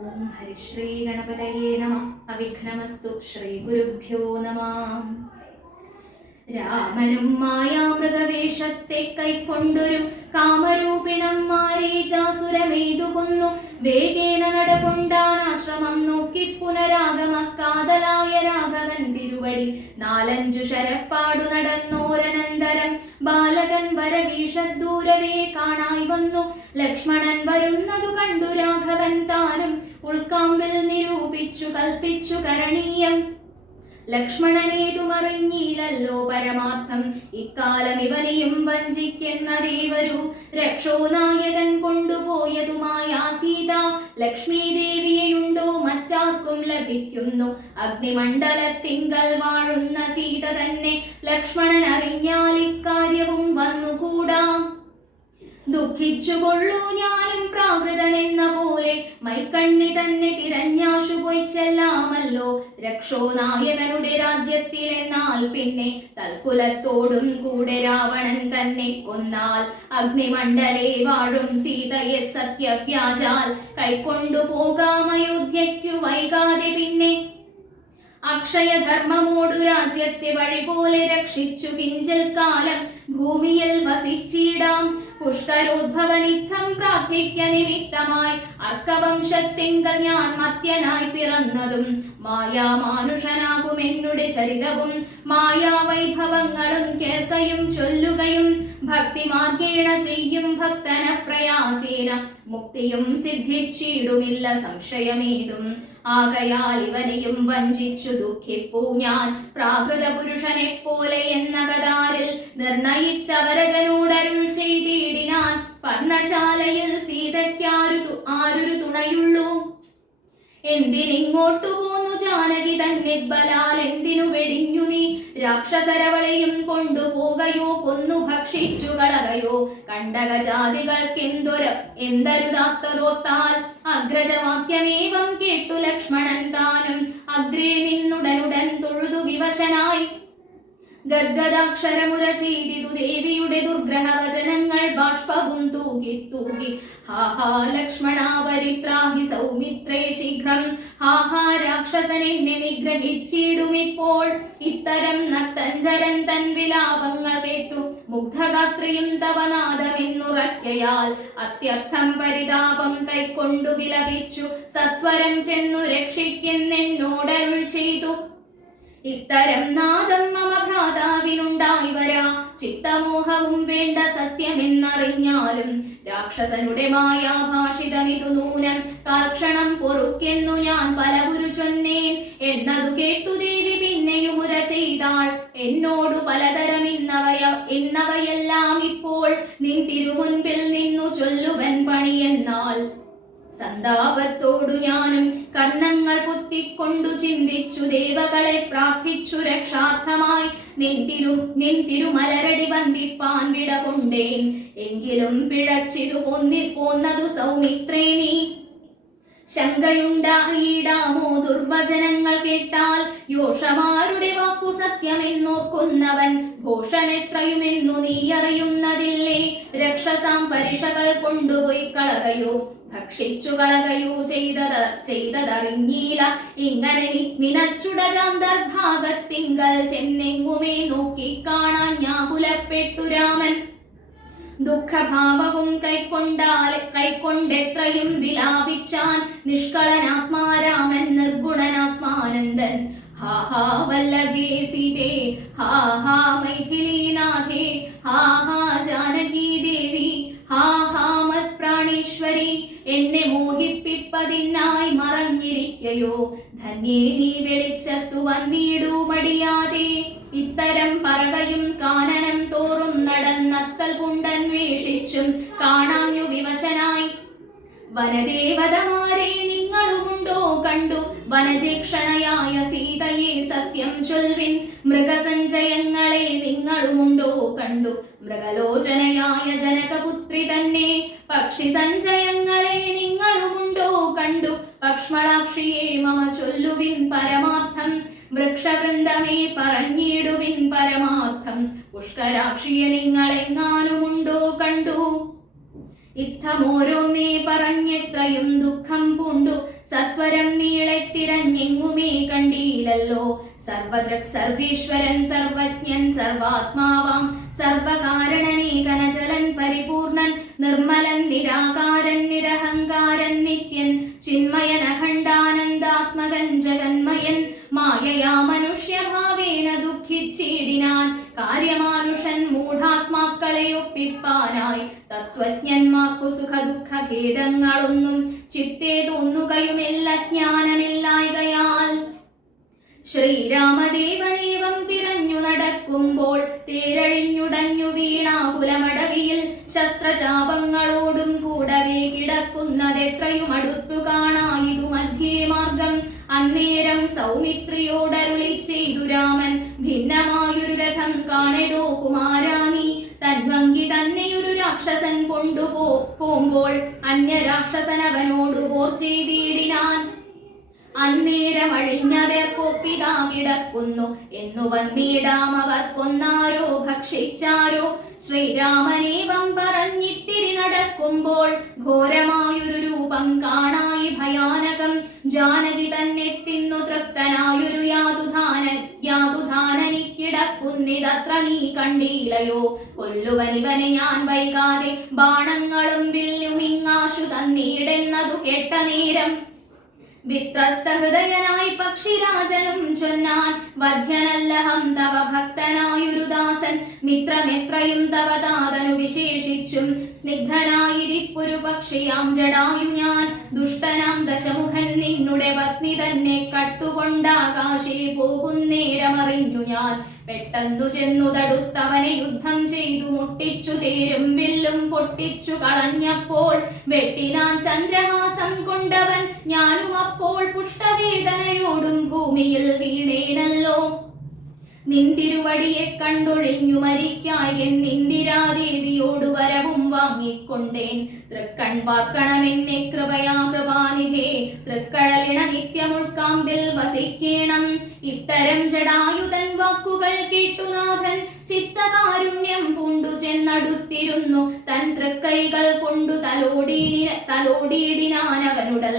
ഓം ഹരിശ്രീ ഗണപതയേ നമഃ. അവിഘ്നമസ്തു. ശ്രീ ഗുരുഭ്യോ നമഃ. രാമനും മായാമൃഗവേഷത്തെ കൈക്കൊണ്ടൊരു കാമരൂപിണം മാരീചാസുരമെയ്തു കൊന്നു. വേഗേന നടകൊണ്ടാൻ ആശ്രമം നോക്കി പുനരാഗമക്കാതലായ രാഘവൻ തിരുവടി. നാലഞ്ചു ശരപ്പാടു നടന്നോരനന്തരം ബാലകൻ വരവീഷദ്ദൂരവേ കാണായി വന്നു. ലക്ഷ്മണൻ വരുന്നതു കണ്ടു രാഘവൻ താനും ഉൾക്കാമ്പിൽ നിരൂപിച്ചു കൽപ്പിച്ചു കരണീയം. ലക്ഷ്മണനേതുമറിഞ്ഞില്ലല്ലോ പരമാർത്ഥം, ഇക്കാലം ഇവനെയും വഞ്ചിക്കുന്ന ദേവരു. രക്ഷോനായകൻ കൊണ്ടുപോയതുമായ സീത ലക്ഷ്മീ ദേവിയെയുണ്ടോ മറ്റാർക്കും ലഭിക്കുന്നു. അഗ്നിമണ്ഡലത്തിങ്കൽ വാഴുന്ന സീത തന്നെ ലക്ഷ്മണൻ അറിഞ്ഞാൽ ഇക്കാര്യവും വന്നുകൂടാ. ദുഃഖിച്ചുകൊള്ളൂ ഞാനും പ്രാകൃതനെന്ന പോലെ, മൈക്കണ്ണി തന്നെ തിരഞ്ഞാശു പോയി ചെല്ലാമല്ലോ. രക്ഷോനായകനുടെ രാജ്യത്തിലെന്നാൽ പിന്നെ തൽക്കുലത്തോടും കൂടെ രാവണൻ തന്നെ കൊന്നാൽ. അഗ്നിമണ്ഡലേ വാഴും സീതയെ സത്യവ്യാജാൽ കൈക്കൊണ്ടു പോകാം അയോധ്യയ്ക്കു വൈകാതെ പിന്നെ. അക്ഷയധർമ്മമോടു രാജ്യത്തെ വഴി പോലെ രക്ഷിച്ചു കിഞ്ചൽ കാലം ഭൂമിയിൽ വസിച്ചിടാം. പുഷ്കരോദ്ഭവനിത്തം പ്രാർത്ഥിക്ക നിമിത്തമായി അർക്കവംശത്തിങ്കൽ ഞാൻ മത്യനായി പിറന്നതും. മായാമാനുഷനാകും എന്നുടെ ചരിതവും മായാവൈഭവങ്ങളും കേൾക്കയും ചൊല്ലുകയും ഭക്തിമാർഗേണ ചെയ്യും ഭക്തന പ്രയാസേന മുക്തിയും സിദ്ധിച്ചിടുമില്ല സംശയമേതും. ആകയാൽ ഇവനെയും വഞ്ചിച്ചു ദുഃഖിപ്പൂ ഞാൻ പ്രാകൃത പുരുഷനെ പോലെ എന്ന കതാരിൽ നിർണയിച്ചവരജനോടരുൾ ചെയ്തിടിനാൻ. പർണശാലയിൽ സീതയ്ക്കാരു തുണയുള്ളൂ. എന്തിനിങ്ങോട്ടു പോന്നു ജാനകി തന്നെ ബലാൽ എന്തിനു വെടിഞ്ഞു നീ. രാക്ഷസരവളെയും കൊണ്ടുപോകയോ കൊന്നു ഭക്ഷിച്ചു കളകയോ. കണ്ടകജാതികൾക്കെന്തരുതാത്തതോർത്താൽ അഗ്രജവാക്യമേവം കേട്ടു ലക്ഷ്മണൻ താനും അഗ്രേ നിന്നുടനുടൻ തൊഴുതു വിവശനായി. ഗദ്ഗദാക്ഷരമുര ചെയ്തിതു ദേവിയുടെ ദുർഗ്രഹവചനങ്ങൾ ബാഷ്പവും തൂകി തൂകി. ഹാഹാ ലക്ഷ്മണ പരിത്രാഹി സൗമിത്രേ ശീഘ്രം. ഹാഹാ രാക്ഷസനെന്നെ നിഗ്രഹിച്ചിടുമിപ്പോൾ. ഇത്തരം നക്തഞ്ചരൻ തൻ വിലാപങ്ങൾ കേട്ടു മുഗ്ധഗാത്രിയും തവനാദമെന്നുറയ്ക്കയാൽ. അത്യർത്ഥം പരിതാപം കൈക്കൊണ്ടു വിലപിച്ചു സത്വരം ചെന്നു രക്ഷിക്കുന്നെന്നോടരുൾ ചെയ്തു. ഇത്തരം നാദം മമ ഭ്രാതാവിനുണ്ടായി വരാ. ചിത്തമോഹവും വേണ്ട സത്യമെന്നറിഞ്ഞാലും രാക്ഷസനുടെ മായാഭാഷിതമിതു നൂനം. കാൽക്ഷണം പൊറുക്കെന്നു ഞാൻ പലവുരു ചൊന്നേൻ എന്നതു കേട്ടു ദേവി പിന്നെയുമുര ചെയ്താൾ. എന്നോടു പലതരം എന്നവയെല്ലാം ഇപ്പോൾ നിൻ തിരുമുൻപിൽ നിന്നു ചൊല്ലുവൻ പണിയെന്നാൽ. സന്താപത്തോടു ഞാനും കർണങ്ങൾ പൊത്തിക്കൊണ്ടു ചിന്തിച്ചു ദേവകളെ പ്രാർത്ഥിച്ചു രക്ഷാർത്ഥമായി. നിൻ തിരുമലരടി വന്ദിപ്പാൻ വിട കൊണ്ടേൻ. എങ്കിലും പിഴച്ചിതു പോന്നതു സൗമിത്രേ നീ. ശങ്കയുണ്ടായിടാമോ ദുർവചനങ്ങൾ കേട്ടാൽ. യോഷമാരുടെ വാക്കു സത്യമെന്നോക്കുന്നവൻ ഭോഷനെത്രയുമെന്നു നീ അറിയുന്നതില്ലേ. രക്ഷസാം പരിഷകൾ കൊണ്ടുപോയി കളകയോ ഭക്ഷിച്ചു കളകയോ ചെയ്തതറിഞ്ഞീല. ഇങ്ങനെ നിനച്ചുടജാന്തർഭാഗത്തിങ്കൽ ചെന്നെങ്ങുമേ നോക്കി കാണാൻ ഞാകുലപ്പെട്ടു രാമൻ. ദുഃഖഭാവവും കൈക്കൊണ്ടെത്രയും വിലാപിച്ചാൻ നിഷ്കളനാത്മാരാമൻ നിർഗുണനാത്മാനന്ദൻ. ഹാഹാ വല്ലഭേ സീതേ, ഹാഹാ മൈഥിലീനാഥേ, ഹാഹാ ജാനകീ ദേവി, ഹാഹാ മത്പ്രാണീശ്വരി. എന്നെ മോഹിപ്പിപ്പതിനായി മറഞ്ഞിരിക്കയോ ധന്യേ നീ വെളിച്ചത്തു വന്നിടൂ മടിയാതെ. ഇത്തരം പറകയും കാനനം തോറും നടന്നത്തൽ പുണ്ടന്വേഷിച്ചും കാണാഞ്ഞു വിവശനായി. വനദേവതമാരെ നിങ്ങളുമുണ്ടോ കണ്ടു വനജേക്ഷണയായ സീതയെ സത്യം ചൊൽവിൻ. മൃഗസഞ്ചയങ്ങളെ നിങ്ങളുമുണ്ടോ കണ്ടു മൃഗലോചനയായ ജനകപുത്രി തന്നെ. പക്ഷി സഞ്ചയങ്ങളെ നിങ്ങളുമുണ്ടോ കണ്ടു പക്ഷ്മളാക്ഷിയെ മമ ചൊല്ലുവിൻ പരമാർത്ഥം. വൃക്ഷവൃന്ദമേ പറഞ്ഞിടുവിൻ പരമാർത്ഥം. പുഷ്കരാക്ഷിയെ നിങ്ങളെങ്ങാനുമുണ്ടോ കണ്ടു. ഇത്തമോരോന്നേ പറഞ്ഞെത്രയും ദുഃഖം പൂണ്ടു സത്വരം നീളെ തിരഞ്ഞെങ്ങുമേ കണ്ടീലല്ലോ. സർവദൃക് സർവീശ്വരൻ സർവജ്ഞൻ സർവാത്മാവാം സർവകാരണനേകനചലൻ പരിപൂർണൻ നിർമ്മലൻ നിരാകാരൻ നിരഹങ്കാരൻ നിത്യൻ ചിന്മയൻ അഖണ്ഡാനന്ദാത്മകൻ ജഗന്മയൻ മായയാ മനുഷ്യഭാവേന ദുഃഖിച്ചിടിനാൻ കാര്യമാനുഷൻ മൂഢാത്മാക്കളെ ഒപ്പിപ്പാനായി. തത്വജ്ഞന്മാർക്കു സുഖദുഃഖ ഭേദങ്ങളൊന്നും ചിത്തേ തോന്നുകയുമില്ല ജ്ഞാനമില്ലായ്കയാൽ. ശ്രീരാമദേവനേവം തിരഞ്ഞു നടക്കുമ്പോൾ തേരഴിഞ്ഞുടഞ്ഞു വീണാകുലമടവിയിൽ ശസ്ത്രചാപങ്ങളോടും കൂടവേ കിടക്കുന്നതെത്രയും അടുത്തു കാണായിതു മധ്യേ മാർഗം. അന്നേരം സൗമിത്രിയോടരുളി ചെയ്തു രാമൻ, ഭിന്നമായൊരു രഥം കാണെടോ കുമാരാനീ. തൻവങ്കി തന്നെയൊരു രാക്ഷസൻ കൊണ്ടുപോകുമ്പോൾ അന്യരാക്ഷസനവനോടു പോർ ചെയ്തിടിനാൻ. അന്നേരം അഴിഞ്ഞതേർക്കൊപ്പിതാ കിടക്കുന്നു എന്നു വന്നിടാമവർക്കൊന്നാരോ ഭക്ഷിച്ചാരോ. ശ്രീരാമനേവം പറഞ്ഞിത്തിരി നടക്കുമ്പോൾ ഘോരമായൊരു രൂപം കാണായി ഭയാനകം. ജാനകി തന്നെ തിന്നു തൃപ്തനായൊരു യാതുധാനനിക്കിടക്കുന്നിതത്ര നീ കണ്ടീലയോ. കൊല്ലുവനിവനെ ഞാൻ വൈകാതെ ബാണങ്ങളും വില്ലും ഇങ്ങാശു തന്നീടെന്നതു കേട്ട നേരം വിത്രസ്ത ഹൃദയനായി പക്ഷിരാജനും ചൊന്നാൻ, വധ്യനല്ലഹം തവ ഭക്തനായൊരു ദാസൻ മിത്രമെത്രയും തവ താതനു വിശേഷിച്ചും സ്നിഗ്ധനായിരിപ്പൊരു പക്ഷിയാം ജടായു ഞാൻ. ദുഷ്ടനാം ദശമുഖൻ നിന്നുടെ പത്നി തന്നെ കട്ടുകൊണ്ടാകാശേ പോകുന്നേരമറിഞ്ഞു ഞാൻ. പെട്ടെന്നു ചെന്നു തടുത്തവനെ യുദ്ധം ചെയ്തു മുട്ടിച്ചു തേരും വില്ലും പൊട്ടിച്ചു കളഞ്ഞപ്പോൾ വെട്ടിനാൻ ചന്ദ്രഹാസം കൊണ്ടവൻ. ഞാനും അപ്പോൾ പുഷ്ടവേദനയോടും ഭൂമിയിൽ വീണേനല്ലോ. നിന്തിരുവടിയെ കണ്ടൊഴിഞ്ഞു മരിക്കായി എന്നിന്ദിരാദേവിയോടു വരവും വാങ്ങിക്കൊണ്ടേൻ. തൃക്കൺ പാർക്കണമെന്നെ കൃപയാ കൃപാനിധേ, തൃക്കഴലിണ നിത്യമുൾക്കാമ്പിൽ വസിക്കേണം. ഇത്തരം ജടായുധൻ വാക്കുകൾ കേട്ടുനാഥൻ ചിത്തകാരുണ്യം പൂണ്ടു ചെന്നടുത്തിരുന്നു. തൻ തൃക്കൈകൾ കൊണ്ടു തലോടിയിടിനാനവനുടൽ.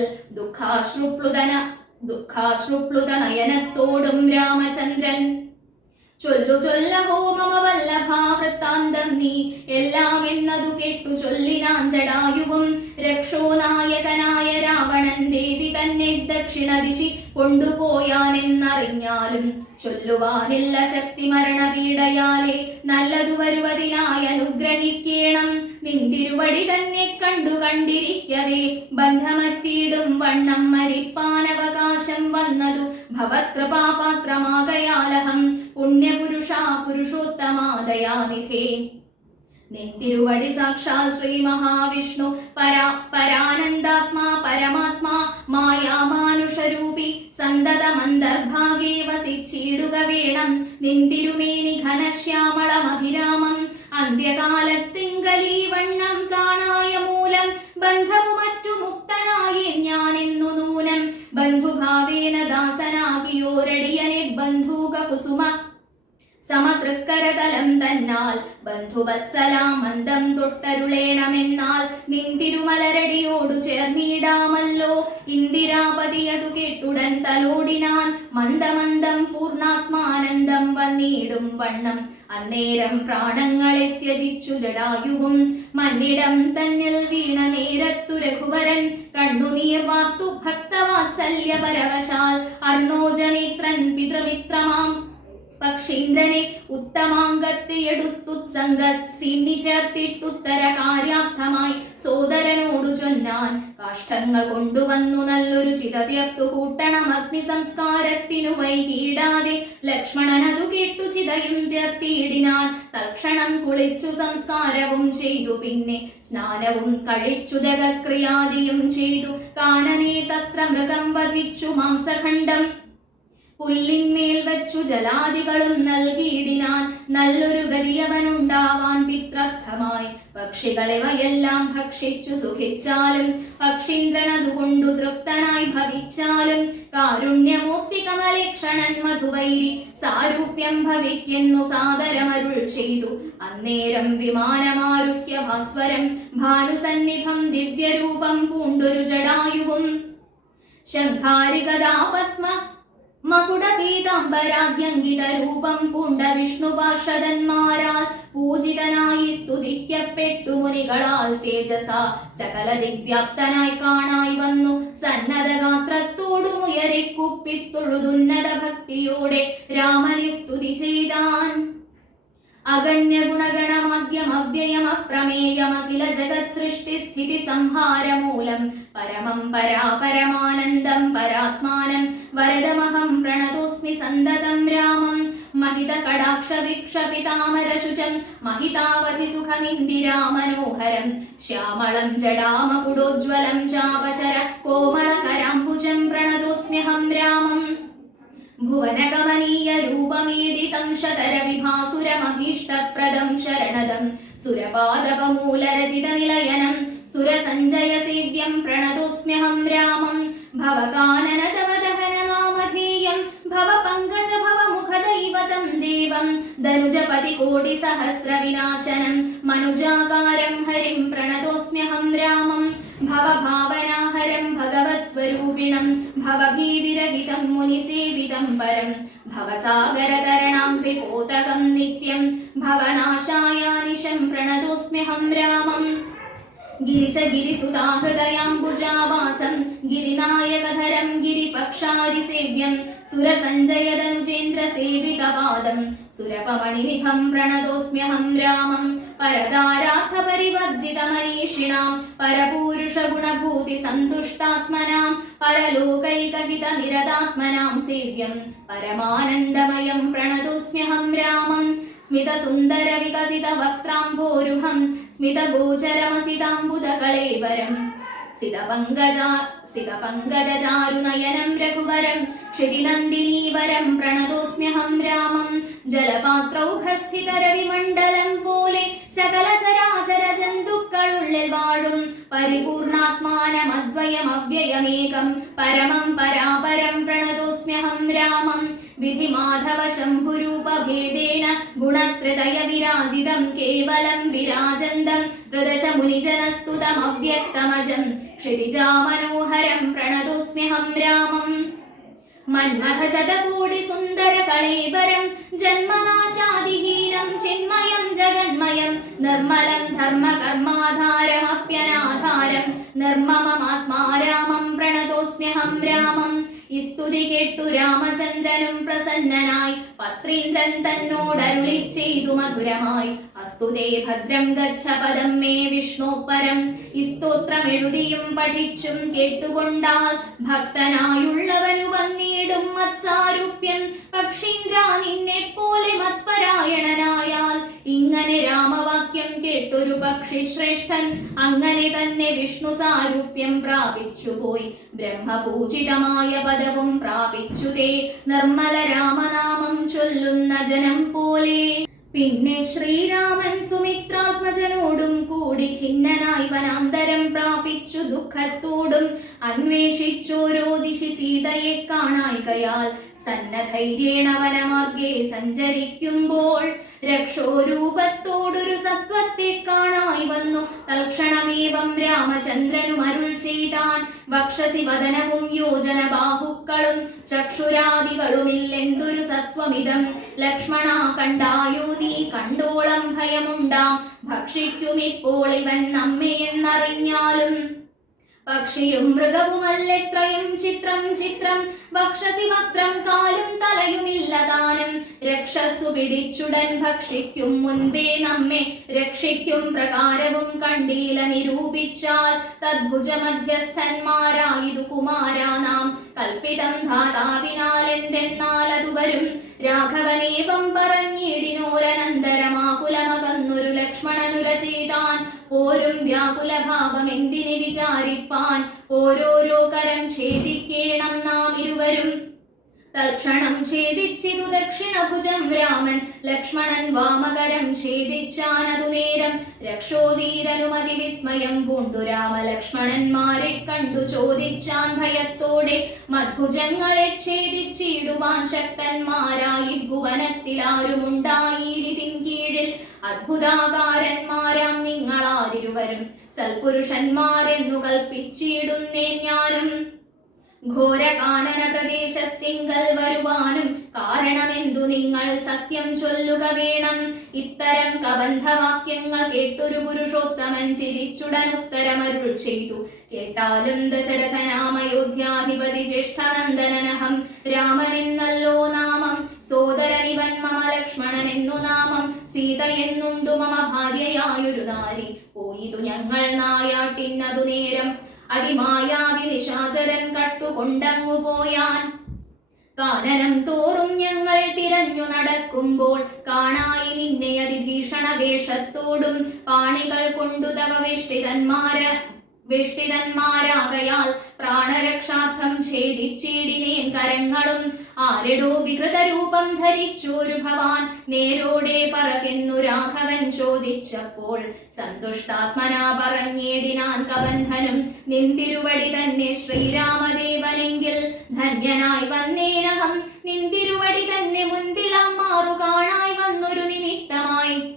ദുഃഖാശ്രുപ്ലുത നയനത്തോടും രാമചന്ദ്രൻ ചൊല്ലു ചൊല്ലഹോ മമ വല്ലഭാ വൃത്താന്തം നീ എല്ലാം എന്നതു കേട്ടു ചൊല്ലിനാൻ ജടായുവും. രക്ഷോനായകനായ രാവണൻ ദേവി തന്നെ ദക്ഷിണദിശി കൊണ്ടുപോയാനെന്നറിഞ്ഞാലും ചൊല്ലുവാനില്ല ശക്തി മരണപീഡയാലെ. നല്ലതു വരുവതിനായി അനുഗ്രഹിക്കേണം. നിന്തിരുവടി തന്നെ കണ്ടിരിക്കവേ ബന്ധമറ്റിയിടും വണ്ണം മരിപ്പാനവകാശം വന്നതു ഭവത്കൃപാപാത്രമാകയാലഹം. പുണ്യപുരുഷാ പുരുഷോത്തമാദയാനിധേ. നിന്തിരുവടി സാക്ഷാൽ ശ്രീ മഹാവിഷ്ണു പരാനന്ദാത്മാ പരമാത്മാ മായാമാനുഷരൂപി സന്തതമന്തർഭാഗേ വസിച്ചിടുക വേണം. നിന്തിരുമേനി ഘനശ്യാമളമഭിരാമം അന്ത്യകാലത്തിങ്കലീ വണ്ണം കാണായ മൂലം. ബന്ധവു മറ്റു മുക്തനായി ഞാനെന്നു നൂനം. ബന്ധുഭാവേന ദാസനാകിയോരടിയനെ ബന്ധൂക കുസുമ സമതൃക്കരതലം തന്നാൽ. ബന്ധുവത്സലാമന്ദം തൊട്ടരുളേണമെന്നാൽ നിന്തിരുമലരടിയോടു ചേർന്നിടാമല്ലോ. ഇന്ദിരാപതിയതു കേട്ടുടൻ തലോടിനാൻ. മന്ദമന്ദം പൂർണാത്മാനന്ദം വന്നിടും വണ്ണം. അന്നേരം പ്രാണങ്ങളെ ത്യജിച്ചു ജടായുവും. മന്നിടം തന്നിൽ വീണ നേരത്തു രഘുവരൻ കണ്ണുനീർ വാർത്തു ഭക്തവാത്സല്യ പരവശാൽ. അർണോജനേത്രൻ പിതൃമിത്രമാം പക്ഷീന്ദ്രനെ ഉത്തമാംഗത്തെയെടുത്തുത്സംഗ സീന്നി ചേർത്തിട്ടുത്തര കാര്യാർത്ഥമായി സോദരനോടു ചൊന്നാൻ. കാഷ്ഠങ്ങൾ കൊണ്ടുവന്നു നല്ലൊരു ചിത തീർത്തു കൂട്ടണം അഗ്നി സംസ്കാരത്തിനു വൈകിടാതെ. ലക്ഷ്മണൻ അതു കേട്ടു ചിതയും തീർത്തിയിടിനാൻ. തൽക്ഷണം കുളിച്ചു സംസ്കാരവും ചെയ്തു. പിന്നെ സ്നാനവും കഴിച്ചു ദഗക്രിയാദിയും ചെയ്തു. കാനനെ തത്ര മൃഗം വധിച്ചു മാംസഖണ്ഡം പുല്ലിന്മേൽ വച്ചു ജലാദികളും നൽകിയിടിനാൻ. നല്ലൊരു ഗതിയവനുണ്ടാവാൻ പിത്രർത്ഥമായി. പക്ഷികളിവയെല്ലാം ഭക്ഷിച്ചു സുഖിച്ചാലും പക്ഷീന്ദ്രൻ അതുകൊണ്ടു തൃപ്തനായി ഭവിച്ചാലും. കാരുണ്യമൂർത്തി കമലേക്ഷണൻ മധുവൈരി സാരൂപ്യം ഭവിക്കുന്നു സാദരമരുൾ ചെയ്തു. അന്നേരം വിമാനമാരുഹ്യ ഭാസ്വരം ഭാനുസന്നിഭം ദിവ്യരൂപം പൂണ്ടൊരു ജടായുവും. ശംഖാരികഥാ പത്മ മകുടപീതാംബരാദ്യങ്കിത രൂപം പൂണ്ട വിഷ്ണു പാർഷദന്മാരാൽ പൂജിതനായി സ്തുതിക്കപ്പെട്ടു മുനികളാൽ തേജസ സകല ദിഗ്വ്യാപ്തനായി കാണായി വന്നു സന്നദ്ധഗാത്രത്തോടുമുയരെ കുപ്പിത്തൊഴുതുന്നത ഭക്തിയോടെ രാമനെ സ്തുതി ചെയ്താൻ. അഗണ്യ ഗുണഗണമാദ്യമവ്യയമപ്രമേയമഖില ജഗത് സൃഷ്ടി സ്ഥിതി സംഹാരമൂലം പരമം പരാപരമാനന്ദം പരാത്മാനം വരദമഹം പ്രണതോസ്മി സന്തതം രാമം. महित कडाक्ष विक्षपितामरशुचं महितावधि सुखमिन्दिरामनोहरं श्यामलं जडामकुडोज्ज्वलं चापशर कोमलकराम्बुजं प्रणतोऽस्म्यहं रामम्. भुवनगमनीय रूपमीडितं शतरविभासुरमभीष्टप्रदं शरणदं सुरपादपमूलरचितनिलयनं सुरसञ्जयसेव्यं प्रणतोऽस्म्यहं रामम्. भवकाननतवदहननामधेयं भवपङ्कज भवमुखदैवतं देवं धनुजपतिकोटिसहस्रविनाशनं मनुजाकारं हरिं प्रणतोऽस्म्यहं रामम्. भवभावनाहरं भगवत्स्वरूपिणं भवभीविरहितं मुनिसेवितं परं भवसागरतरणाङ्घ्रिपोतकं नित्यं भवनाशायानिशं प्रणतोऽस्म्यहं रामम्. गिरिशगिरिसुताहृदयाम्बुजावासं गिरिनायकधरं गिरिपक्षारिसेव्यं सुरसञ्जयदनुजेन्द्रसेवितपादं सुरपमणिनिभं प्रणतोऽस्म्यहं रामम्. परदारार्थपरिवर्जितमनीषिणां परपूरुषगुणभूतिसन्तुष्टात्मनां परलोकैकहितनिरतात्मनां सेव्यं परमानन्दमयं प्रणतोऽस्म्यहं रामम्. स्मितसुन्दरविकसितवक्त्राम्भोरुहं स्मितगोचरमसिताम्बुदकळेवरं सितपङ्कजचारुनयनं रघुवरं क्षितिनन्दिनीवरं प्रणतोऽस्म्यहं रामम्. ജലപാത്രൗഘസ്ഥിതരവിമണ്ഡലം പോലെ സകല ചരാചര ജന്തുക്കളുള്ളിൽ വാഴും പരിപൂർണാത്മാനമദ്വയമവ്യയമേകം പരമം പരാപരം പ്രണതോസ്മ്യഹം രാമം. വിധിമാധവ ശംഭുരൂപഭേദേന ഗുണത്രതയ വിരാജിതം കേവലം വിരാജന്തം ത്രിദശ മുനിജനസ്തുതമവ്യക്തമജം ക്ഷിതിജാമനോഹരം പ്രണതോസ്മ്യഹം രാമം. മന്മഥശതകോടി സുന്ദര കളേവരം ജന്മനാശാദിഹീനം ചിന്മയം ജഗന്മയം നിർമ്മലം ധർമ്മകർമാധാരമപ്യനാധാരം നിർമ്മമമാത്മാരാമം പ്രണതോസ്മ്യഹം രാമം. ഈ സ്തുതി കേട്ടു രാമചന്ദ്രനും പ്രസന്നനായി പത്രീന്ദ്രൻ തന്നോടരുളി ചെയ്തു മധുരമായി അസ്തുതേ ഭദ്രം ഗച്ഛ പദം മേ വിഷ്ണോപരം. ഈ സ്തോത്രം എഴുതിയും പഠിച്ചും കേട്ടുകൊണ്ടാൽ ഭക്തനായുള്ളവനു വന്നിടും മത്സാരൂപ്യം. പക്ഷീന്ദ്ര നിന്നെ പോലെ മത്പരായണനായാൽ ഇങ്ങനെ രാമവാക്യം കേട്ടൊരു പക്ഷി ശ്രേഷ്ഠൻ അങ്ങനെ തന്നെ വിഷ്ണു സാരൂപ്യം പ്രാപിച്ചുപോയി ബ്രഹ്മപൂജിതമായ പദവും പ്രാപിച്ചുതേ നിർമ്മല രാമനാമം ചൊല്ലുന്ന ജനം പോലെ. പിന്നെ ശ്രീരാമൻ സുമിത്രാത്മജനോടും കൂടി ഖിന്നനായി വനാന്തരം പ്രാപിച്ചു ദുഃഖത്തോടും അന്വേഷിച്ചോരോ ദിശി സീതയെ കാണായികയാൽ സന്നധൈര്യേണ വനമാർഗേ സഞ്ചരിക്കുമ്പോൾ രക്ഷോരൂപത്തോടൊരു സത്വത്തെ കാണായി വന്നു. തൽക്ഷണമേവം രാമചന്ദ്രനും അരുൾ ചെയ്താൻ വക്ഷസി വദനവും യോജന ബാഹുക്കളും ചക്ഷുരാദികളുമില്ലെന്തൊരു സത്വമിതം. ലക്ഷ്മണ കണ്ടായോ നീ കണ്ടോളം ഭയമുണ്ടാം ഭക്ഷിക്കുമിപ്പോൾ ഇവൻ നമ്മയെന്നറിഞ്ഞാലും. പക്ഷിയും മൃഗവുമല്ലെത്രയും ചിത്രം ചിത്രം വക്ഷസി വക്രം കാലും തലയുമില്ല താനും. രക്ഷസ്സു പിടിച്ചുടൻ ഭക്ഷിക്കും മുൻപേ നമ്മെ രക്ഷിക്കും പ്രകാരവും കണ്ടീല നിരൂപിച്ചാൽ തദ്ഭുജ മധ്യസ്ഥന്മാരായിതു കുമാരാനാം കൽപ്പിതം ധാതാവിനാൽ അതു വരും. രാഘവനേവം പറഞ്ഞിടിനോരനന്തരമാകുലമകന്നൊരു ലക്ഷ്മണനുര ചെയ്താൻ പോരും വ്യാകുലഭാവം എന്തിന് വിചാരിപ്പാൻ ഓരോരോ കരം ഛേദിക്കേണം നാം ഇരുവരും. തൽക്ഷണം ഛേദിച്ചിതു ദക്ഷിണഭുജം രാമൻ ലക്ഷ്മണൻ വാമകരം ഛേദിച്ചാനതു നേരം. രക്ഷോധീരനുമതി വിസ്മയം പൂണ്ടു രാമ ലക്ഷ്മണന്മാരെ കണ്ടു ചോദിച്ചാൻ ഭയത്തോടെ മദ്ഭുജങ്ങളെ ഛേദിച്ചിടുവാൻ ശക്തന്മാരായി ഭുവനത്തിലാരുമുണ്ടായിരിതിൻ കീഴിൽ. അദ്ഭുതാകാരന്മാരാം നിങ്ങളാരിരുവരും സൽപുരുഷന്മാരെന്നു കൽപ്പിച്ചിടുന്നേ ഞാനും. ഘോരകാനന പ്രദേശത്തിങ്കൽ വരുവാനും കാരണമെന്തു നിങ്ങൾ സത്യം ചൊല്ലുക വേണം. ഇത്തരം കബന്ധവാക്യങ്ങൾ കേട്ടൊരു പുരുഷോത്തമൻ ചിരിച്ചുടൻ ഉത്തരമരുൾ ചെയ്തു. കേട്ടാലും ദശരഥനാമയോധ്യാധിപതി ജ്യേഷ്ഠനന്ദനനഹം. രാമനെന്നല്ലോ നാമം, സോദരനിവൻ മമ ലക്ഷ്മണനെന്നു നാമം. സീതയെന്നുണ്ടു മമ ഭാര്യയായൊരു നാരി. പോയിതു ഞങ്ങൾ നായാട്ടിന്നതു നേരം. അതിമായാവി നിശാചരൻ കട്ടുകൊണ്ടങ്ങു പോയാൻ. കാനനം തോറും ഞങ്ങൾ തിരഞ്ഞു നടക്കുമ്പോൾ കാണായി നിന്നെ അതിഭീഷണ വേഷത്തോടും പാണികൾ കൊണ്ടു തവ വെഷ്ടിതന്മാരാകയാൽ പ്രാണരക്ഷാർത്ഥം ഛേദിച്ചിടിനേൻ കരങ്ങളും. ആരെടോ വികൃതരൂപം ധരിച്ചോരു ഭവാൻ നേരോടെ പറകെന്നു രാഘവൻ ചോദിച്ചപ്പോൾ സന്തുഷ്ടാത്മനാ പറഞ്ഞേടിനാൻ കബന്ധനും. നിന്തിരുവടി തന്നെ ശ്രീരാമദേവനെങ്കിൽ ധന്യനായി വന്നേനഹം. നിന്തിരുവടി തന്നെ മുൻപിലാം മാറു കാണായി വന്നൊരു നിമിത്തമായി.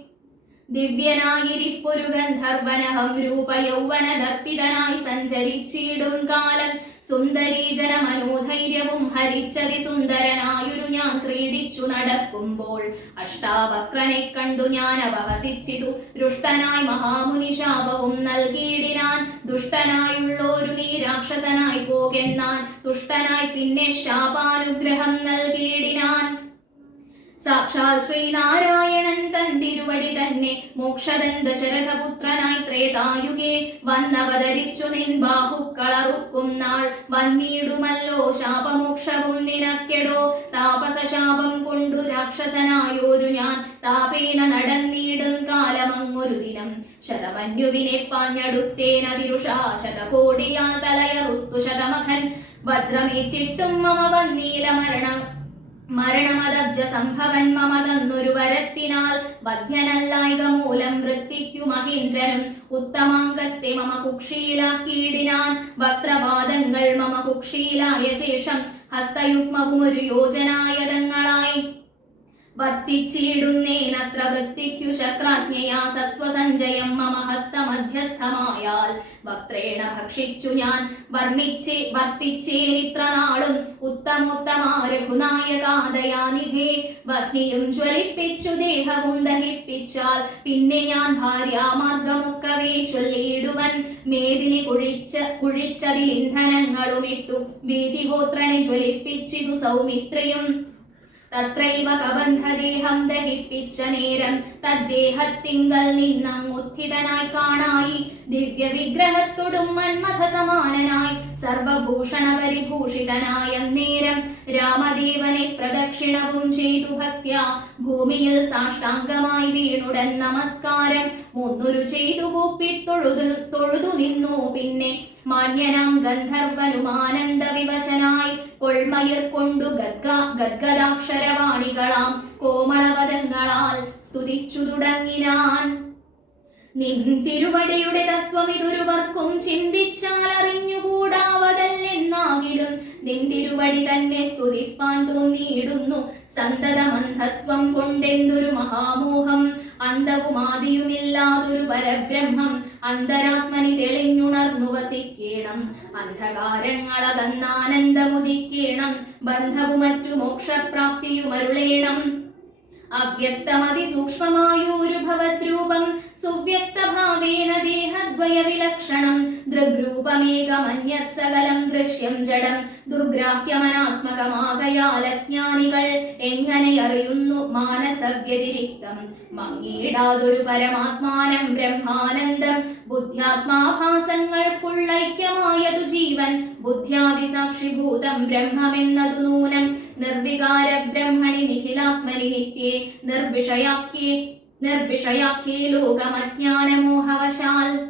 ദിവ്യനായിരിപ്പൊരു ഗന്ധർവനഹം. രൂപയൗവന ദർപ്പിതനായി സഞ്ചരിച്ചിടും കാലം. സുന്ദരീ ജനമനോധൈര്യവും ഹരിച്ചതി സുന്ദരനായൊരു ഞാൻ ക്രീഡിച്ചു നടക്കുമ്പോൾ അഷ്ടാവക്രനെ കണ്ടു ഞാൻ അപഹസിച്ചിതു. ദുഷ്ടനായി മഹാമുനി ശാപവും നൽകിയിടിനാൻ. ദുഷ്ടനായുള്ളോരു നീ രാക്ഷസനായി പോകെന്നാൻ. തുഷ്ടനായി പിന്നെ ശാപാനുഗ്രഹം നൽകിയിടിനാൻ. സാക്ഷാൽ ശ്രീനാരായണൻ തൻ തിരുവടി തന്നെ മോക്ഷദൻ ദശരഥപുത്രനായി ത്രേതായുഗേ വന്നവതരിച്ചു നിൻ ബാഹുക്കളറുക്കും നാൾ. വന്നിടുമല്ലോ ശാപമോക്ഷവും നിനക്കെടോ. താപസശാപം കൊണ്ടു രാക്ഷസനായോരു ഞാൻ താപേന നടന്നിടും കാലമങ്ങൊരു ദിനം. ശതമന്യുവിനെ പാഞ്ഞടുത്തേനതിരുഷാ ശതകോടിയാൽ തലയറുത്തു ശതമഖൻ. വജ്രമേറ്റിട്ടും മമ വന്നീല മരണമദബ്ജ സംഭവൻ മമ തന്നൊരു വരത്തിനാൽ. ബദ്ധ്യനല്ലായിക മൂലം വൃത്തിക്കു മഹേന്ദ്രനും ഉത്തമാംഗത്തെ മമ കുക്ഷീലാക്കിയിടിനാൻ. വക്രപാദങ്ങൾ മമ കുക്ഷീലായ ശേഷം ഹസ്തയുഗ്മവും ഒരു യോജനായതങ്ങളായി വർത്തിച്ചിടുന്നേനത്ര. വൃത്തിക്കു ശക്രാജ്ഞയാ സത്വസഞ്ചയം മമ ഹസ്തമധ്യസ്ഥമായാൽ. വക്രേണ ഭക്ഷിച്ചു ഞാൻ വർത്തിച്ചേനിത്ര നാളും. ഉത്തമോത്തമാ രഘുനായകാദയാനിധേ. വഗ്നിയും ജ്വലിപ്പിച്ചു ദേഹവും ദഹിപ്പിച്ചാൽ. പിന്നെ ഞാൻ ഭാര്യാമാർഗമൊക്കവേ ചൊല്ലിയിടുവൻ. മേദിനി കുഴിച്ചതിൽ ഇന്ധനങ്ങളും ഇട്ടു. വീതിഹോത്രനെ ജ്വലിപ്പിച്ചിതു സൗമിത്രിയും. തത്രൈവ കബന്ധദേഹം ദഹിപ്പിച്ച നേരം തദ്ദേഹത്തിങ്കൽ നിന്നങ്ങുത്ഥിതനായി കാണായി. ദിവ്യ വിഗ്രഹത്തോടും മന്മഥ സമാനനായി സർവഭൂഷണ പരിഭൂഷിതനായ നേരം. രാമദേവനെ പ്രദക്ഷിണവും ചെയ്തു ഭക്ത്യാ ഭൂമിയിൽ സാഷ്ടാംഗമായി വീണുടൻ നമസ്കാരം. മുന്നൊരു ചെയ്തു കൂപ്പി തൊഴുതു നിന്നു. പിന്നെ മാന്യനാം ഗന്ധർവനും ആനന്ദ വിവശനായി കൊൾമയിർ കൊണ്ടു ഗദ്ഗദാക്ഷരവാണികളാം കോമളപദങ്ങളാൽ സ്തുതിച്ചു തുടങ്ങിനാൻ. നിൻ തിരുവടിയുടെ തത്വം ഇതൊരുവർക്കും ചിന്തിച്ചാൽ അറിഞ്ഞുകൂടാവതല്ലെന്നാകിലും നിൻ തിരുവടി തന്നെ സ്തുതിപ്പാൻ തോന്നിയിടുന്നു. സന്തതമന്ധത്വം കൊണ്ടെന്തൊരു മഹാമോഹം. അന്തവുമാദിയുമില്ലാതൊരു പരബ്രഹ്മം അന്തരാത്മനി തെളിഞ്ഞുണർന്നു വസിക്കേണം. അന്ധകാരങ്ങളകന്നാനന്ദമുദിക്കേണം. ബന്ധവും മറ്റു മോക്ഷപ്രാപ്തിയുമരുളേണം. അവ്യക്തമതിസൂക്ഷ്മമായൊരു ഭവദ്രൂപം സുവ്യക്തഭാവേന ദേഹദ്വയ വിലക്ഷണം. ദൃഗ്രൂപമേകമന്യത് സകലം ദൃശ്യം ജഡം. ദുർഗ്രാഹ്യമനാത്മകമാകയാലജ്ഞാനികൾ എങ്ങനെ അറിയുന്നു മാനസവ്യതിരിക്തം. മങ്ങിയിടാതൊരു പരമാത്മാനം ബ്രഹ്മാനന്ദം. ബുദ്ധ്യാത്മാഭാസങ്ങൾക്കുള്ളൈക്യമായതു ജീവൻ. ബുദ്ധ്യാദിസാക്ഷിഭൂതം ബ്രഹ്മമെന്നതു നൂനം. നിർവികാര ബ്രഹ്മണി നിഖിലാത്മനി നിത്യേ. നിർവിഷയാഖ്യേ ലോകമജ്ഞാനമോഹവശാൽ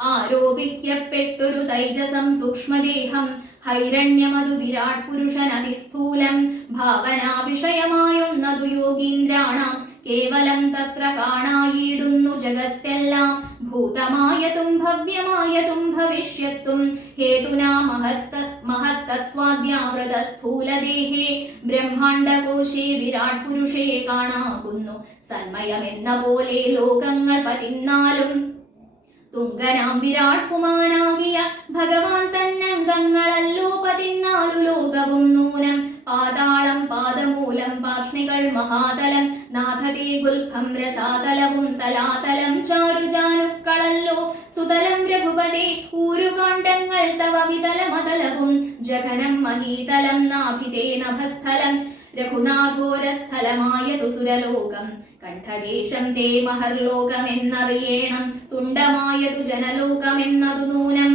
ആരോപിക്കപ്പെട്ടൊരു തൈജസം സൂക്ഷ്മദേഹം. ഹൈരണ്യമതു വിരാട് പുരുഷനതിസ്ഥൂലം. ഭാവനാവിഷയമായൊന്നതു യോഗീന്ദ്രാണാം. കേവലം തത്ര കാണായിടുന്നു ജഗത്തെല്ലാം. ഭൂതമായതും ഭവ്യമായതും ഭവിഷ്യത്തും ഹേതുനാ മഹത്തത്വാദ്യാവൃത സ്ഥൂലദേഹേ. ബ്രഹ്മാണ്ഡകോശേ വിരാട് പുരുഷേ കാണാകുന്നു. സന്മയമെന്ന പോലെ ലോകങ്ങൾ പതിന്നാലും തുങ്കനാം വിരാട് പുമാനാകിയ ഭഗവാൻ തന്നംഗങ്ങളല്ലോ 14 ലോകവും നൂനം. പാതാളം പാദമൂലം പാർഷ്ണികൾ മഹാതലം നാഥതേ ഗുൽഭം രസാതലവും തലാതലം ചാരുജാനുക്കളല്ലോ സുതലം രഘുപതേ ഊരുകാണ്ഡങ്ങൾ തവ വിതലമതലവും ജഘനം മഹീതലം നാഭിതേ നഭസ്ഥലം രഘുനാഥോരസ്ഥലമായതു സുരലോകം. കണ്ഠദേശം തേ മഹർലോകമെന്നറിയേണം തുണ്ടമായതു ജനലോകമെന്നതു നൂനം.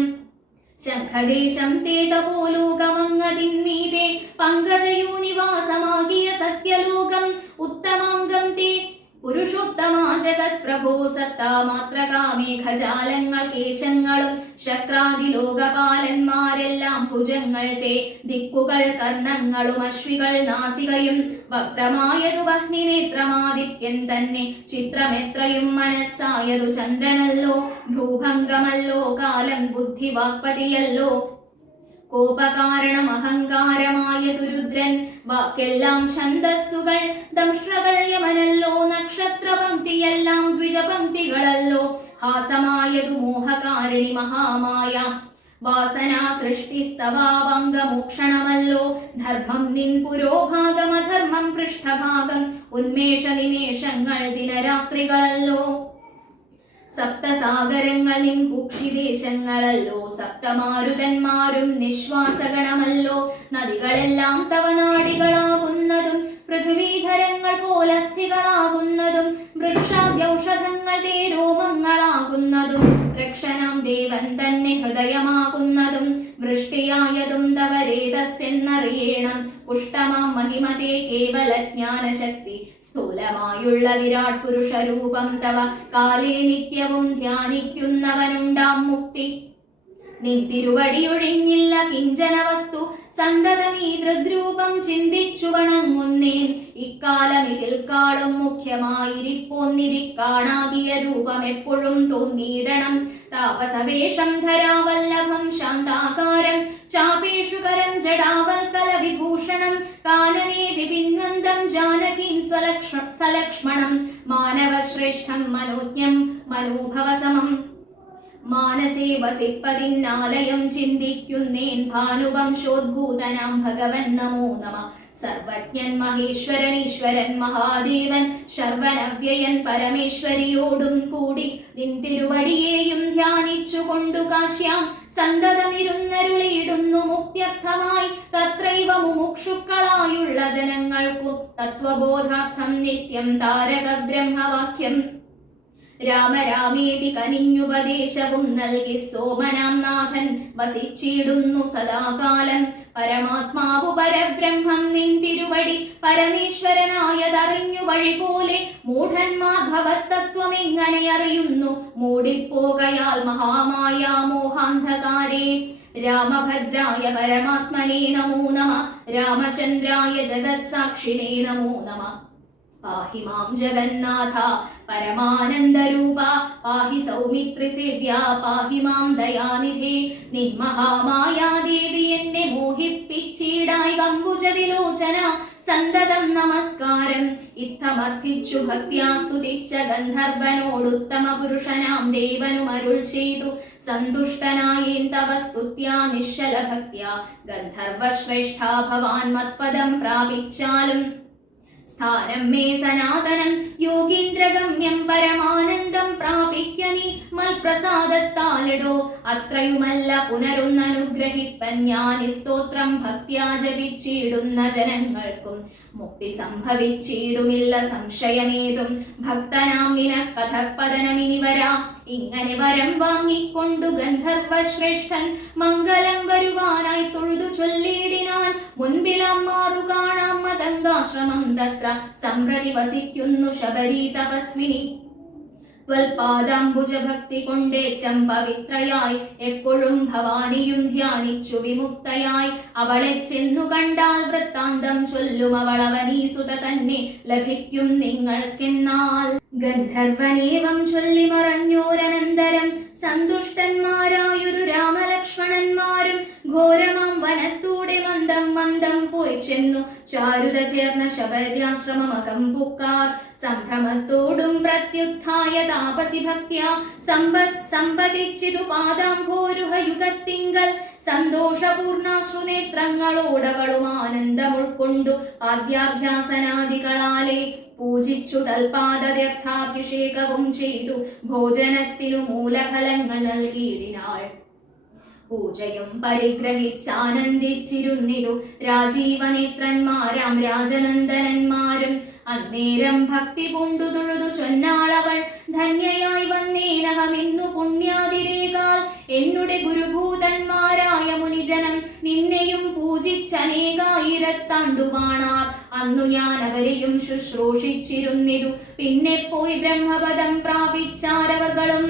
ശംഖദേശം തേ തപോലോകമങ്ങതിന്മീതേ പങ്കജയൂനിവാസമാകിയ സത്യലോകം. ഉത്തമാംഗം തേ പുരുഷോത്തമാ ജഗത് പ്രഭോ സത്താമാത്രകാമേഘജാലങ്ങൾ കേശങ്ങളും ശക്രാദി ലോകപാലന്മാരെല്ലാം ഭുജങ്ങൾ തേ ദിക്കുകൾ കർണങ്ങളും അശ്വികൾ നാസികയും വക്രമായതു വഹ്നിനേത്രമാദിത്യൻ തന്നെ ചിത്രമെത്രയും മനസ്സായതു ചന്ദ്രനല്ലോ ഭ്രൂഭംഗമല്ലോ കാലം ബുദ്ധി വാക്പതിയല്ലോ കോപകാരണം അഹങ്കാരമായതു രുദ്രൻ വാക്കെല്ലാം ഛന്ദസ്സുകൾ ദംഷ്ട്രകൾ യമനല്ലോ നക്ഷത്രപംക്തിയെല്ലാം ദ്വിജപംക്തികളല്ലോ ഹാസമായതു മോഹകാരിണി മഹാമായ വാസനാ സൃഷ്ടിസ്തവാഭംഗമോക്ഷണമല്ലോ ധർമ്മം നിൻ പുരോഭാഗമധർമ്മം പൃഷ്ഠഭാഗം ഉന്മേഷ നിമേഷങ്ങൾ ദിനരാത്രികളല്ലോ സപ്തസാഗരങ്ങൾ നിൻ കുക്ഷിദേശങ്ങളല്ലോ സപ്തമാരുതന്മാരും നിശ്വാസഗണമല്ലോ നദികളെല്ലാം തവ നാടികളാകുന്നതും പൃഥ്വീധരങ്ങൾ പോലസ്ഥികളാകുന്നതും വൃക്ഷാദ്യൗഷധങ്ങൾ തേ രോമങ്ങളാകുന്നതും രക്ഷനാം ദേവൻ തന്നെ ഹൃദയമാകുന്നതും വൃഷ്ടിയായതും തവ രേതസ്സെന്നറിയേണം പുഷ്ടമാം മഹിമതേ കേവല ജ്ഞാനശക്തി സ്ഥൂലമായുള്ള വിരാട് പുരുഷരൂപം തവ കാലേ നിത്യവും ധ്യാനിക്കുന്നവനുണ്ടാം മുക്തി. നിൻ തിരുവടിയൊഴിഞ്ഞില്ല കിഞ്ചന വസ്തു സന്തതം ഈ ദൃഗ്രൂപം ചിന്തിച്ചു വണങ്ങുന്നേൻ. ഇക്കാലം ഇതിൽ കാളും മുഖ്യമായിരിപ്പോന്നിരിക്കാണാകിയ രൂപം എപ്പോഴും തോന്നിയിടണം. താപസവേഷം ധരാവല്ലഭം ശാന്താകാരം ചാപേഷുകരം ജടാവൽക്കല വിഭൂഷണം കാനനേ വിപിന്വന്തം ജാനകീം സലക്ഷ്മണം മാനവശ്രേഷ്ഠം മനോജ്ഞം മനോഭവസമം. മാനസേ വസിപ്പതിന്നാലയം ചിന്തിക്കുന്നേൻ ഭാനുവംശോദ്ഭൂതനാം ഭഗവൻ നമോ നമ. സർവജ്ഞൻ മഹേശ്വരൻ ഈശ്വരൻ മഹാദേവൻ ശർവനവ്യയൻ പരമേശ്വരിയോടും കൂടി നിൻ തിരുവടിയെയും ധ്യാനിച്ചുകൊണ്ടു കാശ്യാം സന്തതമിരുന്നരുളിയിടുന്നു മുക്ത്യർത്ഥമായി. തത്രൈവ മുമുക്ഷുക്കളായുള്ള ജനങ്ങൾക്കു തത്വബോധാർത്ഥം നിത്യം താരക ബ്രഹ്മവാക്യം. രാമ രാമേതി കനിഞ്ഞുപദേശവും നൽകി സോമനാം നാഥൻ വസിച്ചിടുന്നു സദാകാലം. പരമാത്മാവു പരബ്രഹ്മം നിൻ തിരുവടി പരമേശ്വരനായതറിഞ്ഞു വഴി പോലെ മൂഢന്മാർ ഭവത്തത്വമെങ്ങനെ അറിയുന്നു മൂടിപ്പോകയാൽ മഹാമായ മോഹാന്ധകാരേ. രാമഭദ്രായ പരമാത്മനേ നമോ നമ. രാമചന്ദ്രായ ജഗത്സാക്ഷിണേ നമോ നമ. പാഹി മാം ജഗന്നാഥ പരമാനന്ദരൂപ പാഹി സൗമിത്രി സേവ്യ പാഹി മാം ദയാനിധേ. നിൻ മഹാമായാദേവി എന്നെ മോഹിപ്പിച്ചിടായി കമ്പുജ വിലോചന സന്തതം നമസ്കാരം. ഇത്തമർത്ഥിച്ചു ഭക്ത്യാ സ്തുതിച്ച ഗന്ധർവനോടുത്തമ പുരുഷനാം ദേവനും അരുൾ ചെയ്തു സന്തുഷ്ടനായേൻ തവ സ്തുത്യാ നിശ്ചല ഭക്ത്യാ. ഗന്ധർവശ്രേഷ്ഠാ ഭവാൻ മത്പദം പ്രാപിച്ചാലും സ്ഥാനം മേ സനാതനം യോഗീന്ദ്രഗമ്യം പരമാനന്ദം പ്രാപിക്ക നീ മൽപ്രസാദത്താലിടോ. അത്രയുമല്ല പുനരുന്നനുഗ്രഹിപ്പൻ ഞാനി സ്തോത്രം ഭക്ത്യാ ജപിച്ചിടുന്ന ജനങ്ങൾക്കും മുക്തി സംഭവിച്ചിടുമില്ല സംശയമേതും. ഭക്തനാം നിനക്കഥപതനമിനി വരാം. ഇങ്ങനെ വരം വാങ്ങിക്കൊണ്ടു ഗന്ധർവശ്രേഷ്ഠൻ മംഗലം വരുവാനായി തൊഴുതു ചൊല്ലിയിടിനാൻ. മുൻപിലാം മാറു കാണാം മതംഗാശ്രമം തത്ര സംപ്രതി വസിക്കുന്നു ശബരീ തപസ്വിനി. ത്വൽപാദാംബുജഭക്തി കൊണ്ടേറ്റം പവിത്രയായി എപ്പോഴും ഭവാനിയും ധ്യാനിച്ചു വിമുക്തയായി. അവളെ ചെന്നു കണ്ടാൽ വൃത്താന്തം ചൊല്ലും അവളവനീസുത തന്നെ ലഭിക്കും നിങ്ങൾക്കെന്നാൽ. ഗന്ധർവനേവം ചൊല്ലി മറഞ്ഞോരനന്തരം സന്തുഷ്ടന്മാരായൊരു രാമലക്ഷ്മണന്മാരും ഘോരമാം വനത്തൂടെ മന്ദം മന്ദം പോയി ചെന്നു. ചാരുത ചേർന്ന ശബര്യാശ്രമമകം പുക്കാർ സംഭ്രമത്തോടും പ്രത്യുത്ഥായ താപസി ഭക്ത്യാ സമ്പതിച്ചിതു പാദാംഭോരുഹയുഗത്തിങ്കൽ സന്തോഷപൂർണാശ്രുനേത്രങ്ങളോടവളും ആനന്ദം ഉൾക്കൊണ്ടു ആദ്യാഭ്യാസനാദികളാലെ പൂജിച്ചു തൽപാദത്യർത്ഥാഭിഷേകവും ചെയ്തു ഭോജനത്തിനു മൂലഫലങ്ങൾ നൽകിയിടിനാൾ. പൂജയും പരിഗ്രഹിച്ചാനന്ദിച്ചിരുന്നിതു രാജീവനേത്രന്മാരാം രാജനന്ദനന്മാരും. അന്നേരം ഭക്തി പൂണ്ടു തൊഴുതു ചൊന്നാളവൾ, ധന്യയായി വന്നേനഹമിന്നു പുണ്യാതിരേകാൽ എന്നുടെ ഗുരുഭൂതന്മാരായ മുനിജനം നിന്നെയും പൂജിച്ചനേകായിരത്താണ്ടുമാണാർ. അന്നു ഞാൻ അവരെയും ശുശ്രൂഷിച്ചിരുന്നിതു. പിന്നെ പോയി ബ്രഹ്മപദം പ്രാപിച്ചാരവകളും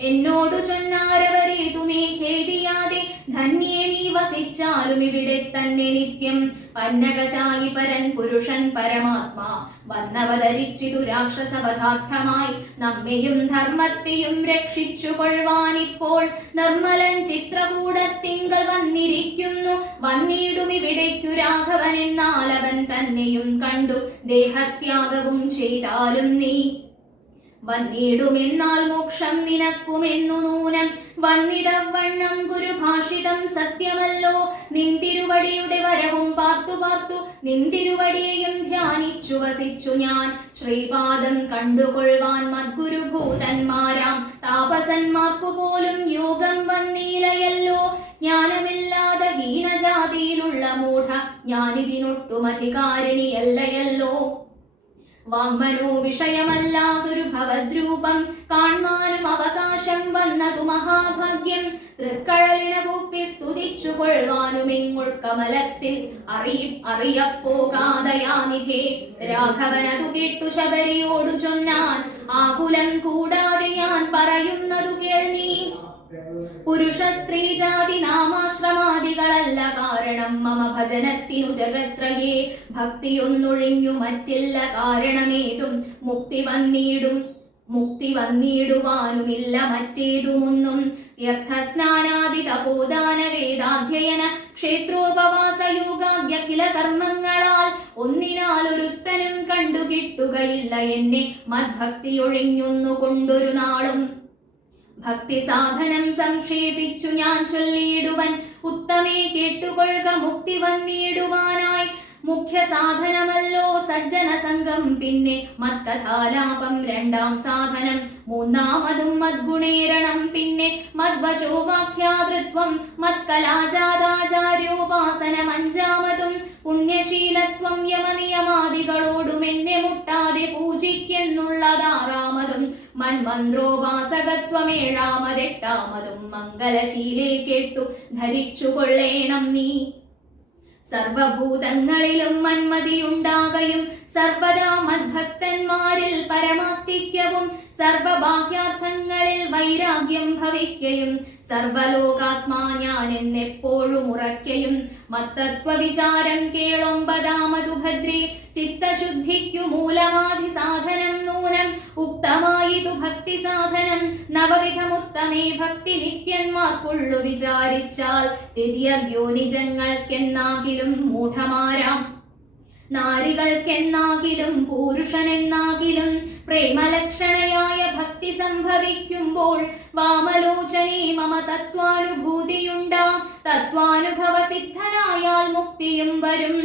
എന്നോടു ചൊന്നാരവരെ തുമേ ഖേദിയാതെ ധന്യേ നീ വസിച്ചാലും ഇവിടെ തന്നെ നിത്യം. പന്നകശായി പരൻ പുരുഷൻ പരമാത്മാ വന്നവതരിച്ചിതു രാക്ഷസവധാർത്ഥമായി നമ്മെയും ധർമ്മത്തെയും രക്ഷിച്ചു കൊള്ളുവാനിപ്പോൾ നിർമ്മലൻ ചിത്രകൂടത്തിങ്കൽ വന്നിരിക്കുന്നു. വന്നിടുമിവിടേക്കു രാഘവൻ എന്നാൽ അവൻ തന്നെയും കണ്ടു ദേഹത്യാഗവും ചെയ്താലും നീ വന്നിടുമെന്നാൽ മോക്ഷം നിനക്കുമെന്നു നൂനം. വന്നിതവണ്ണം ഗുരുഭാഷിതം സത്യമല്ലോ. നിന്തിരുവടിയുടെ വരവും പാർത്തു പാർത്തു നിന്തിരുവടിയെയും ധ്യാനിച്ചു വസിച്ചു ഞാൻ. ശ്രീപാദം കണ്ടുകൊള്ളുവാൻ മദ്ഗുരുഭൂതന്മാരാം താപസന്മാർക്കു പോലും യോഗം വന്നീലയല്ലോ. ജ്ഞാനമില്ലാതെ ഹീനജാതിയിലുള്ള മൂഢ ഞാനിതിനൊട്ടുമധികാരിണിയല്ലയല്ലോ. വാങ്മനോ വിഷയമല്ലാതൊരു ഭവദ്രൂപം കാൺമാനും അവകാശം വന്നതു മഹാഭാഗ്യം. തൃക്കഴലിന കൂപ്പി സ്തുതിച്ചു കൊള്ളുവാനും ഇങ്ങുൾക്കമലത്തിൽ അറിയപ്പോകാതയാനിധേ. രാഘവനതു കേട്ടു ശബരിയോടു ചൊന്നാൻ, ആകുലം കൂടാതെ ഞാൻ പറയുന്നതു കേൾനീ. പുരുഷ സ്ത്രീ ജാതി നാമാശ്രമാദികളല്ല കാരണം മമ ഭജനത്തിനു ജഗത്രയേ. ഭക്തിയൊന്നൊഴിഞ്ഞു മറ്റില്ല കാരണമേതും. മുക്തി വന്നിടുവാനുമില്ല മറ്റേതുമൊന്നും. തീർത്ഥസ്നാനാദി തപോദാന വേദാധ്യയന ക്ഷേത്രോപവാസ യോഗാഖില കർമ്മങ്ങളാൽ ഒന്നിനാലൊരുത്തനും കണ്ടുകിട്ടുകയില്ല എന്നെ മദ്ഭക്തിയൊഴിഞ്ഞൊന്നു കൊണ്ടൊരു നാളും. ഭക്തി സാധനം സംക്ഷേപിച്ചു ഞാൻ ചൊല്ലിയിടുവൻ, ഉത്തമേ കേട്ടുകൊള്ളുക മുക്തി വന്നിടുവാനായി. മുഖ്യ സാധനമല്ലോ സജ്ജന സംഘം, പിന്നെ മത്കഥാലാപം രണ്ടാം സാധനം. മൂന്നാമതും മദ്ഗുണേരണം, പിന്നെ മദ്വചോവാഖ്യാതൃത്വം മത്കലാജാതാചാര്യോപാസനം. അഞ്ചാമതും പുണ്യശീലത്വം യമനിയമാദികളോടും എന്നെ മുട്ടാതെ പൂജിക്കെന്നുള്ളതാറാമതും. മന്മന്ത്രോപാസകത്വം ഏഴാമതെട്ടാമതും. മംഗലശീലേ കേട്ടു ധരിച്ചു കൊള്ളേണം നീ. സർവഭൂതങ്ങളിലും മന്മതിയുണ്ടാകയും സർവദാ മദ്ഭക്തന്മാരിൽ പരമാസ്തിക്യവും സർവബാഹ്യാർത്ഥങ്ങളിൽ വൈരാഗ്യം ഭവിക്കയും സർവലോകാത്മാ ഞാൻ എന്നെപ്പോഴും ഉറയ്ക്കയും. മത്തത്വവിചാരം കേളൊമ്പതാമതു ഭദ്രേ. ചിത്തശുദ്ധിക്കു മൂലമാധി സാധനം നൂനം. ഉക്തമായിതു ഭക്തി സാധനം നവവിധമുത്തമേ. ഭക്തി നിത്യന്മാർക്കുള്ളു വിചാരിച്ചാൽ തിര്യഗ്യോ നിജങ്ങൾക്കെന്നാകിലും മൂഢമാരാം നാരികൾക്കെന്നാകിലും പുരുഷനെന്നാകിലും പ്രേമലക്ഷണയായ ഭക്തി സംഭവിക്കുമ്പോൾ വാമലോചനേ മമ തത്വാനുഭൂതിയുണ്ടാം. തത്വാനുഭവ സിദ്ധനായാൽ മുക്തിയും വരും.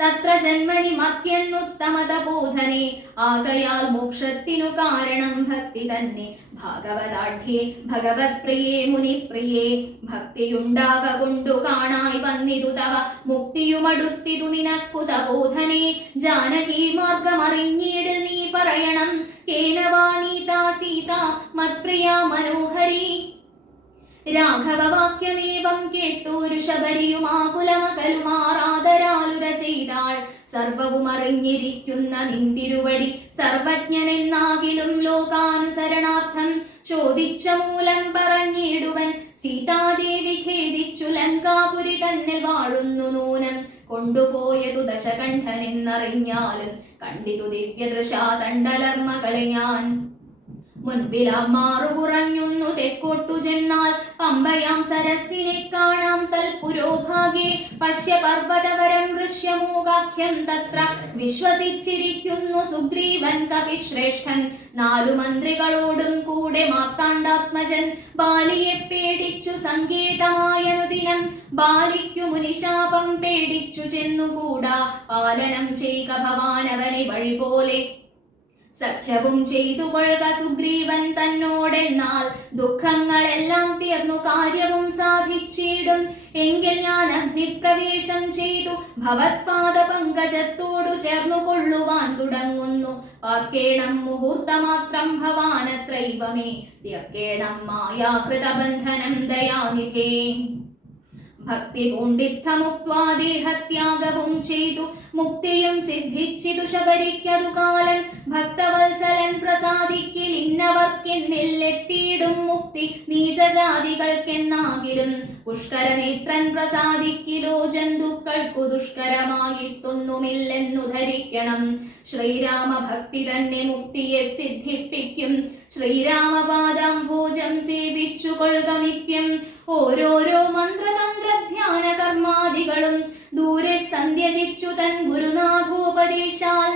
തത്ര ജന്മനി മത്യന്നുത്തമത ബോധനേ. ആകയാൽ മോക്ഷത്തിനു കാരണം ഭക്തി തന്നെ. ഭാഗവതാഢ്യേ ഭഗവത് പ്രിയേ മുനിപ്രിയേ. ഭക്തിയുണ്ടാക കൊണ്ടു കാണായി വന്നിതു തവ മുക്തിയുമടുത്തിതു നിനക്കു തപോധനേ. ജാനകീ മാർഗമറിഞ്ഞിടിൽ നീ പറയണം, കേനവാ നീതാ സീത മത്പ്രിയ മനോഹരി. രാഘവവാക്യമേവം കേട്ടോരു ശബരിയുമാകുലമകലുമാറാദരാലുര ചെയ്താൾ. സർവവും അറിഞ്ഞിരിക്കുന്ന നിന്തിരുവടി സർവജ്ഞനെന്നാകിലും ലോകാനുസരണാർത്ഥം ചോദിച്ച മൂലം പറഞ്ഞിടുവൻ. സീതാദേവി ഖേദിച്ചു ലങ്കാപുരി തന്നിൽ വാഴുന്നു നൂനം. കൊണ്ടുപോയതു ദശകണ്ഠനെന്നറിഞ്ഞാലും കണ്ടിതു ദിവ്യദൃശാ തണ്ടലർമ്മകളെ ഞാൻ. മുൻപിലാം മാറുകുറഞ്ഞൊന്നു തെക്കോട്ടു ചെന്നാൽ പമ്പയാം സരസിനെ കാണാം തൽപുരോഭാഗേ പശ്യ പർവ്വതവരം ഋഷ്യമൂകാഖ്യം തത്ര വിശ്വസിച്ചിരിക്കുന്നു സുഗ്രീവൻ കപിശ്രേഷ്ഠൻ. 4 മന്ത്രികളോടും കൂടെ മാർത്താണ്ഡാത്മജൻ ബാലിയെ പേടിച്ചു സങ്കേതമായനുദിനം. ബാലിക്കു മുനിശാപം പേടിച്ചു ചെന്നുകൂടാ പാലനം ചെയ്ക ഭവാനവനെ വഴി പോലെ. സഖ്യവും ചെയ്തു കൊള്ളുക സുഗ്രീവൻ തന്നോടെന്നാൽ ദുഃഖങ്ങളെല്ലാം തീർന്നു കാര്യവും സാധിച്ചിടും. എങ്കിൽ ഞാൻ അഗ്നിപ്രവേശം ചെയ്തു ഭവത്പാദ പങ്കജത്തോടു ചേർന്നു കൊള്ളുവാൻ തുടങ്ങുന്നു. പാർക്കേണം മുഹൂർത്തമാത്രം ഭവാനത്രൈവമേ തീർക്കേണം മായാകൃതബന്ധനം ദയാനിധേ. ഭക്തി പൂണ്ടിത്തമുക്വാ ദേഹത്യാഗവും ചെയ്തു മുക്തിയും സിദ്ധിച്ചിതു ശബരിക്കതു കാലം. ഭക്തവത്സലൻ പ്രസാദിക്കിൽ ഇന്നവർക്കെന്നില്ലെത്തിയിടും മുക്തി നീചജാതികൾക്കെന്നാകിലും. പുഷ്കരനേത്രൻ പ്രസാദിക്കിലോ ജന്തുക്കൾക്കു ദുഷ്കരമായിട്ടൊന്നുമില്ലെന്നു ധരിക്കണം. ശ്രീരാമഭക്തി തന്നെ മുക്തിയെ സിദ്ധിപ്പിക്കും. ശ്രീരാമപാദാംഭോജം സേവിച്ചു കൊള്ളുക നിത്യം. ഓരോരോ മന്ത്രതന്ത്ര ധ്യാന കർമാദികളും ദൂരെ സന്ധ്യജിച്ചു തൻ ഗുരുനാഥോപദേശാൽ.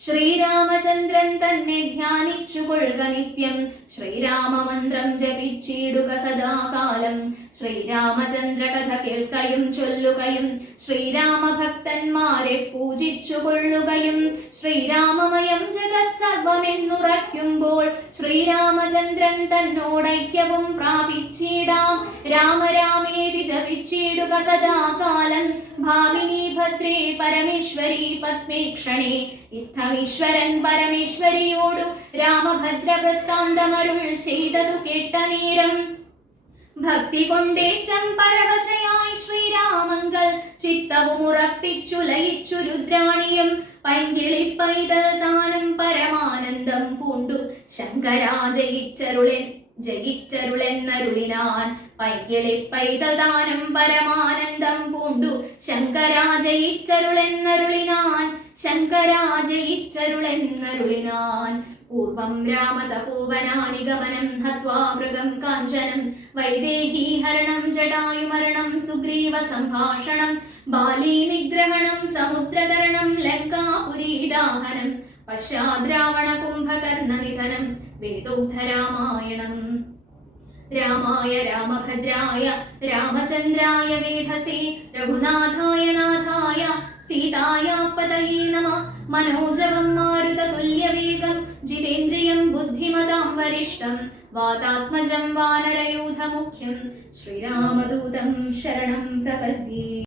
ശ്രീരാമചന്ദ്രൻ തന്നെ ധ്യാനിച്ചു കൊള്ളുക നിത്യം. ശ്രീരാമമന്ത്രം ജപിച്ചിടുക സദാകാലം. ശ്രീരാമചന്ദ്ര കഥ കേൾക്കയും ചൊല്ലുകയും ശ്രീരാമഭക്തന്മാരെ പൂജിച്ചു കൊള്ളുകയും. ശ്രീരാമമയം ജഗത് സർവമെന്നുറയ്ക്കുമ്പോൾ ശ്രീരാമചന്ദ്രൻ തന്നോടൈക്യവും പ്രാപിച്ചിടാം. രാമരാമേതി ജപിച്ചിടുക സദാകാലം. ഭാമിനി ഭദ്രേ പരമേശ്വരി പത്മേക്ഷണേ ഇത്തമീശ്വരൻ പരമേശ്വരിയോടു രാമഭദ്ര വൃത്താന്തമരുൾ ചെയ്തതു കേട്ട നേരം. ഭക്തി കൊണ്ടേറ്റം പരവശയായി ശ്രീരാമങ്കൽ ചിത്തവും ഉറപ്പിച്ചു ലയിച്ചു രുദ്രാണിയും. പൈങ്കിളി പൈതൽ താനും പരമാനന്ദം പൂണ്ടു ശങ്കരാ ജയിച്ചരുളെന്നരുളിനാൻ. പൈങ്കിളി പൈതൽ താനും പരമാനന്ദം പൂണ്ടു ശങ്കരാ ജയിച്ചരുളെന്നരുളിനാൻ. ശങ്കരാ ജയിച്ചരുളെന്നരുളിനാൻ. പൂർവം രാമതപോവനാനിഗമനം ഹത്വാ മൃഗം കാഞ്ചനം. വൈദേഹീഹരണം ജടായുമരണം സുഗ്രീവ സംഭാഷണം. ബാലീ നിഗ്രഹണം സമുദ്രതരണം ലങ്കാപുരീദാഹനം. പശ്ചാദ്രാവണ കുംഭകർണ നിധനം വേദോദ്ധരാമായണം. രാമായ രാമഭദ്രായ രാമചന്ദ്രായ വേധസേ രഘുനാഥായ നാഥായ സീതായ പതയേ നമഃ. മനോജവം മാരുതതുല്യവേഗം ജിതേന്ദ്രിയം ബുദ്ധിമതാം വരിഷ്ഠം. വാതാത്മജം വാനരയൂഥമുഖ്യം ശ്രീരാമദൂതം ശരണം പ്രപദ്യേ.